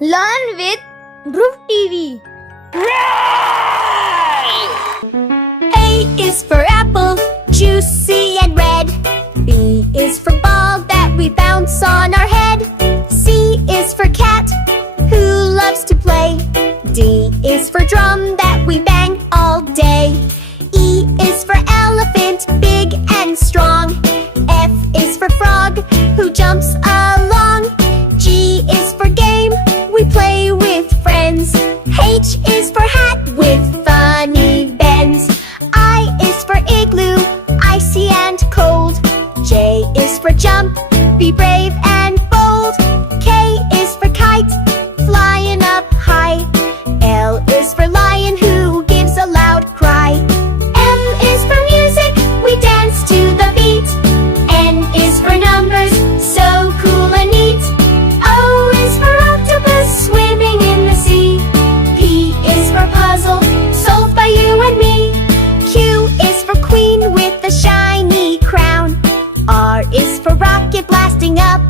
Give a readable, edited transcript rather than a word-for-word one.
Learn with Dhruv TV. A is for apple, juicy and red. B is for ball that we bounce on our head. C is for cat, who loves to play. D is for drum that we bang all day. E is for elephant, big and strong. F is for frog, who jumps along. G is for game, we play with friends. H is for hat with funny bends. I is for igloo, icy and cold. J is for jump, be brave and bold. K is for kite, flying up high. L is for lion, who gives a loud cry. M is for music, we dance to the beat. N is for numbers, so cool and neat. O is for octopus, swimming in the sea. P is for puzzle, solved by you and me. Q is for queen with a shiny crown. R is for rocket blasting up